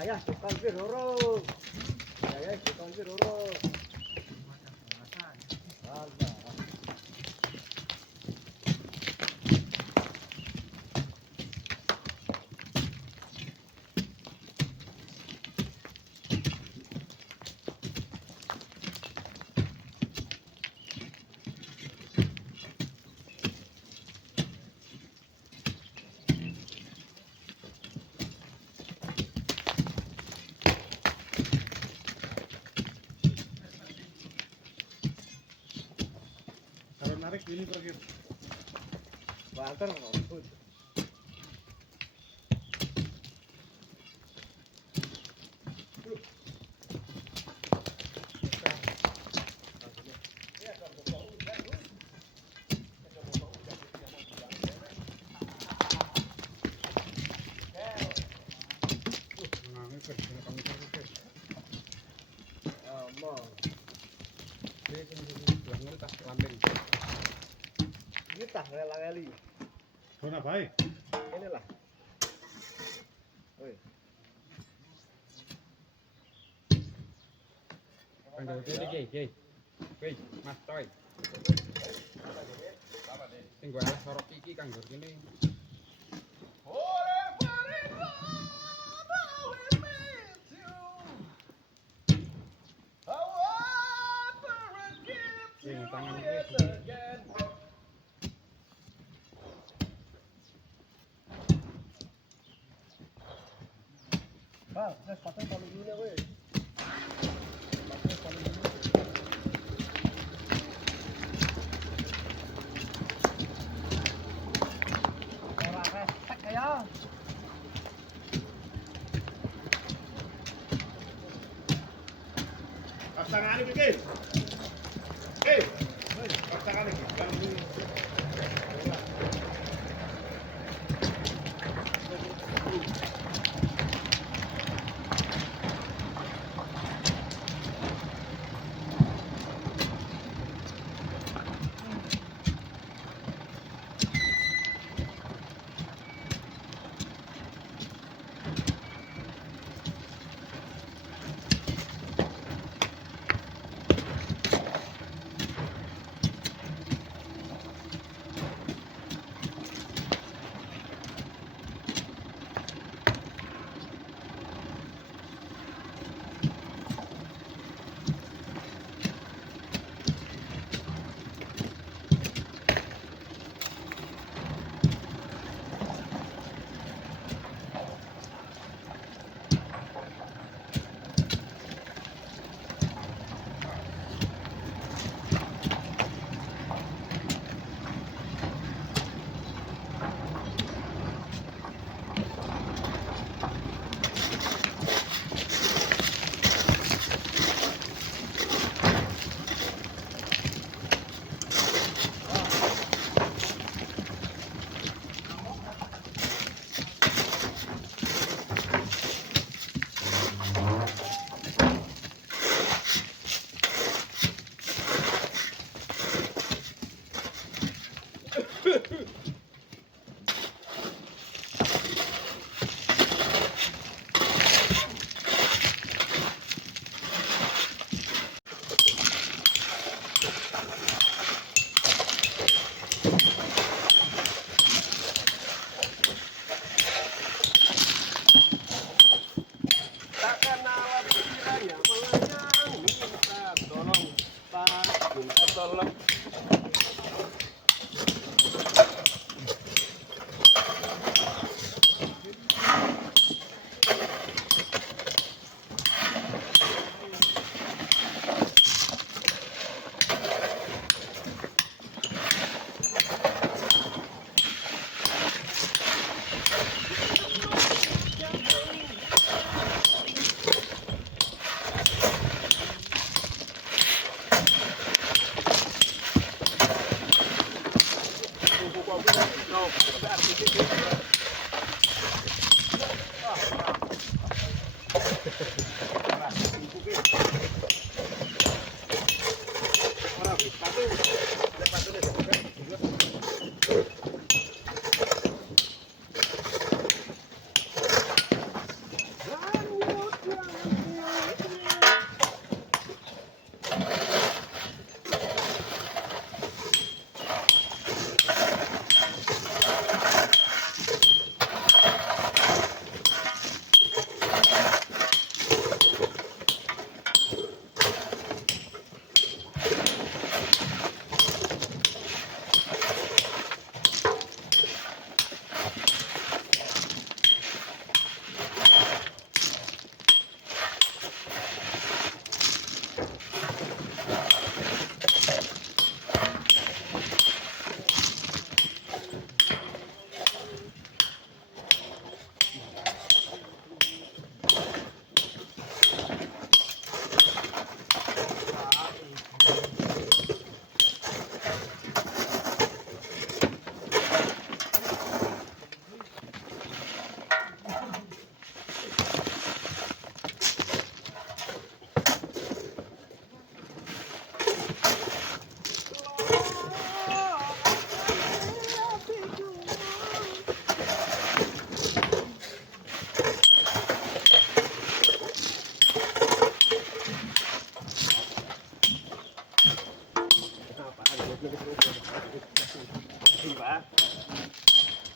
Ya, tukang piroro. Ya, tukang piroro. Kalau narik ini pergi. Banter nggak? Ini tah rela-reli. Zona baik. Inilah. Woi. Kanggo kene iki. Wis, Mas Toy. Sing gua alas sorok iki kanggo kene. Sing tangan iki. Bang, saya sepatu kalau dulu weh. Pasangan ini bikin. Pasangan ini.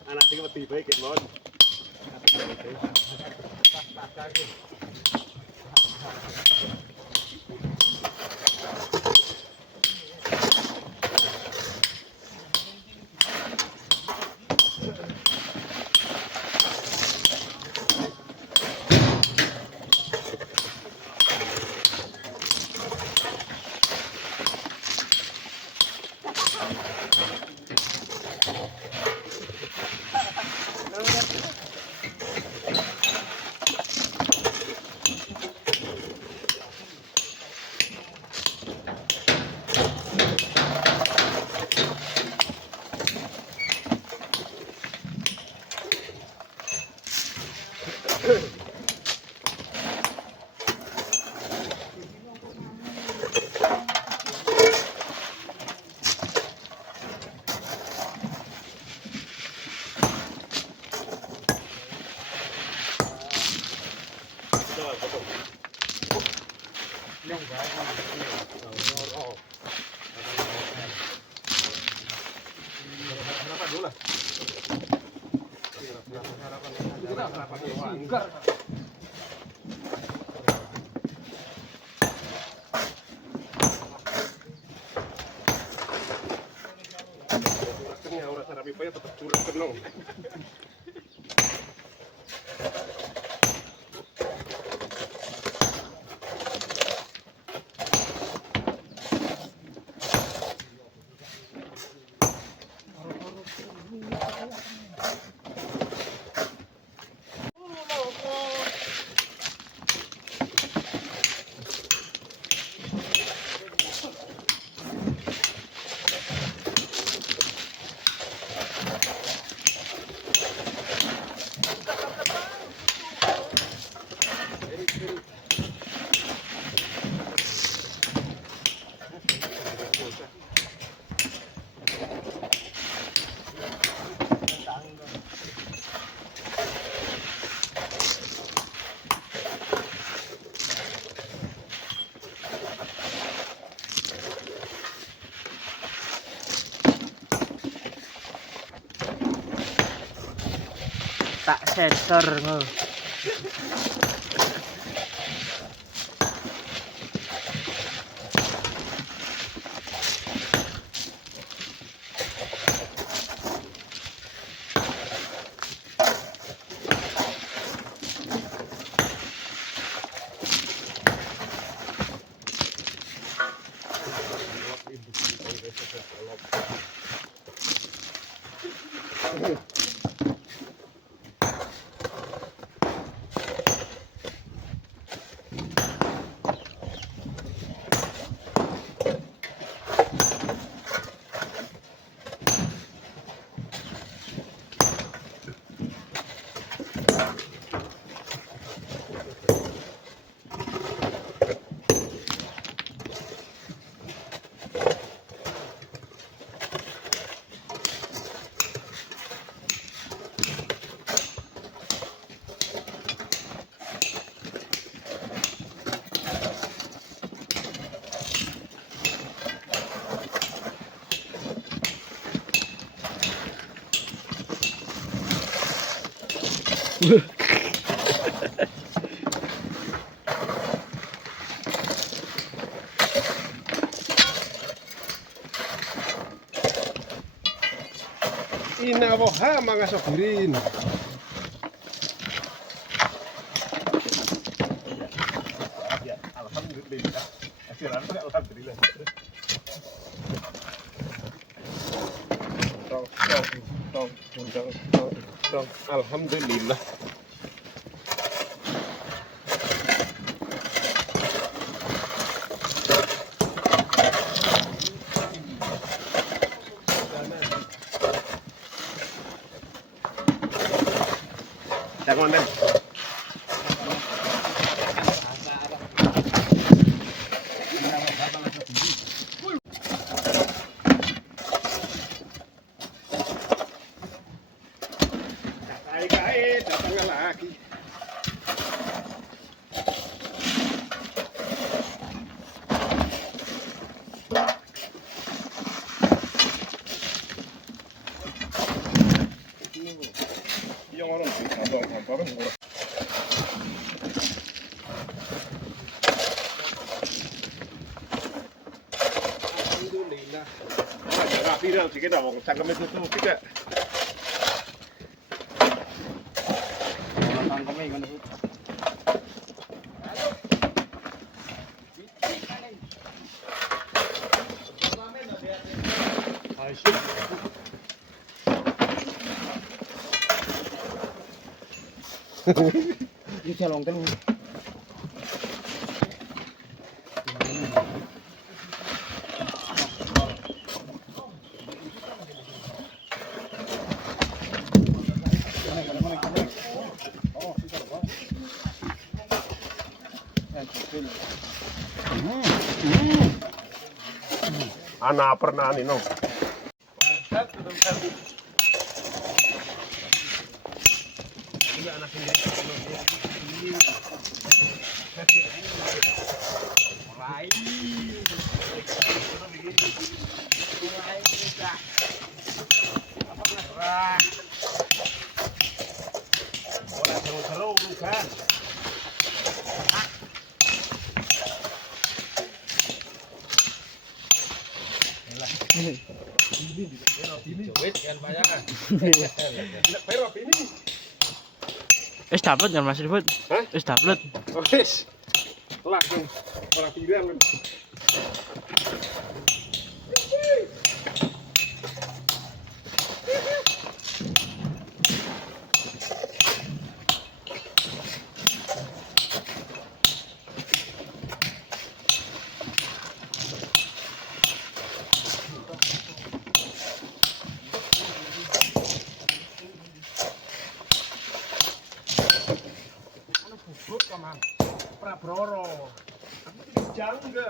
Anak sing wedi bae ket mon. Orang sarapi paya tetap curang penuh. Tak sensor ngo. Inna woha mga sobirin. Ya, alhamdulillah. Alhamdulillah. Alhamdulillah. Jangan deh. Kait datang lagi. Yang orang sih, kantor-kantoran murah. Alhamdulillah. Ada rapi dah sikit dah, wong cangkeme tutup tidak. Tangkeme ngono ku. Bisa longten. Anak pernah nih no. Seru-seru bukan. Dapat kan Mas Rifut? Hah? Dapat. Wes. Langsung orang viral. Prabroro. Aku tidak jangga.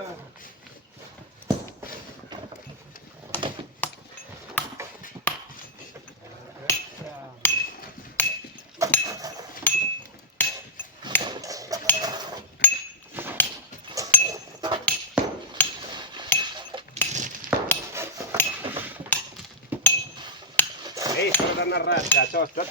Saudara raja cosot.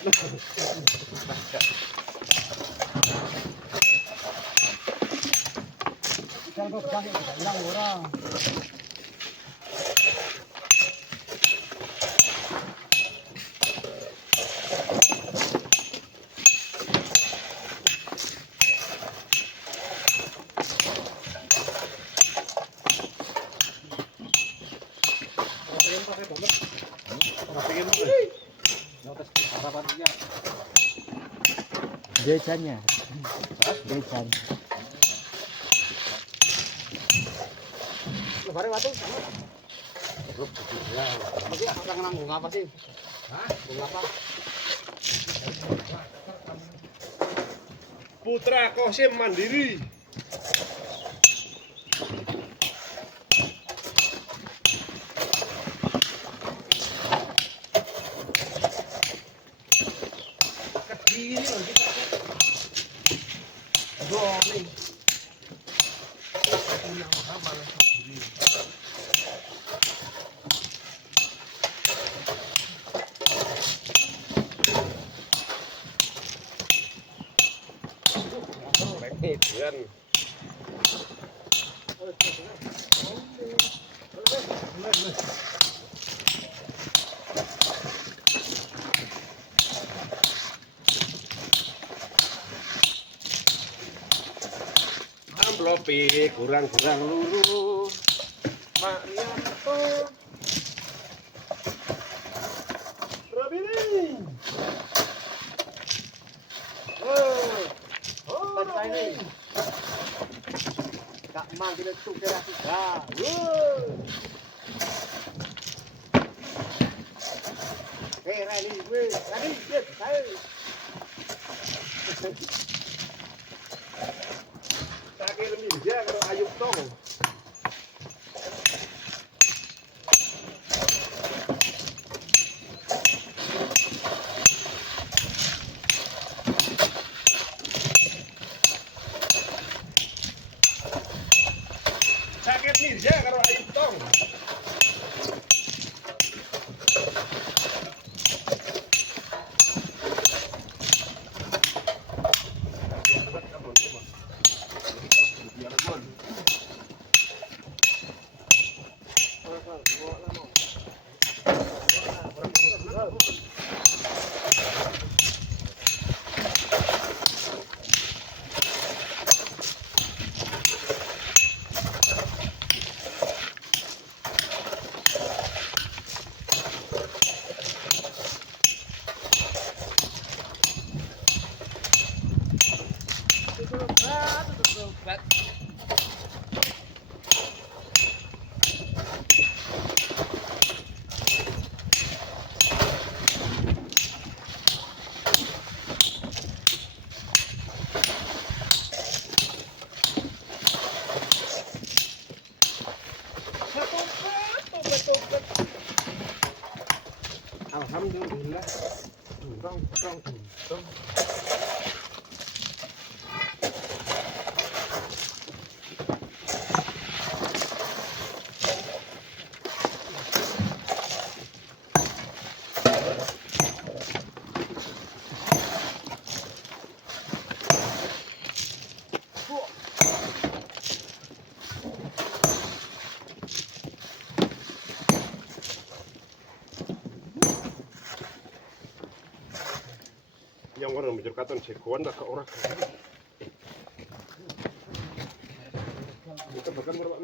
Jajannya. Jajan. Lebaran waktu. Mesti akan nanggung apa sih? Hah? Bunga apa? Putra Kosim Mandiri. Kediri loh kita. Doling. Bukan. lopi kurang-kurang luru. Marianto. Robini. Pantai ni. Kak mang kita tuk dia sudah. Rani, yes, saya. Sakit lebih dia kalau Ayub Tong. Sakit nih dia kalau Ayub Tong. Alhamdulillah. Tong. Yang orang bujur katon cekuan dah ke orang. Kita bahkan berapa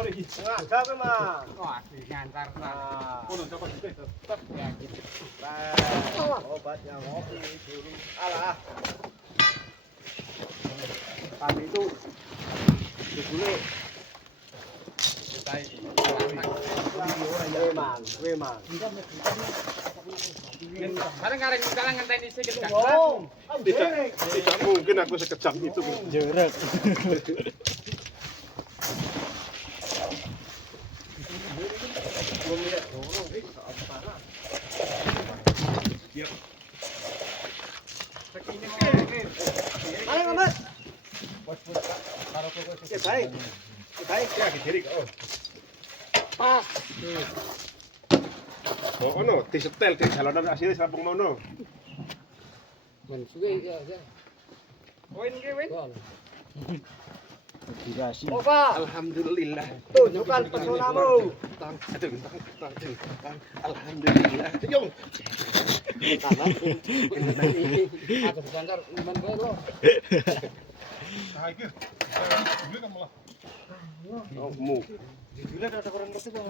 sorry. Ngagak ke mah. Wah, ngantar Nah, Oh, dapat juga. tetap ya gitu. obatnya ngopi dulu. Alah. Kami itu dulu Wemang. Kadang-kadang kalangan ngenteni sedikit kan. Oh, Tidak mungkin aku sekejam itu. Jerak. belum lihat. Apa sana? Ayo, Mas. Ya baik. Ya, kiri. Oh. Pas. Oh, no, disetel di jalanan asli Lampung Mono. Poin ge win. Dikasih. Opa, Alhamdulillah. tunjukkan pesonamu. Alhamdulillah. Yung. Atau jantar iman gue lo. Oh, mu. Gila ada orang ngerti bang.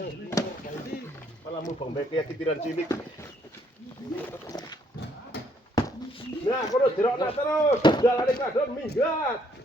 Malah mu bang kayak titiran cilik. Nah, kalau jerok terus, jalan kadon minggat.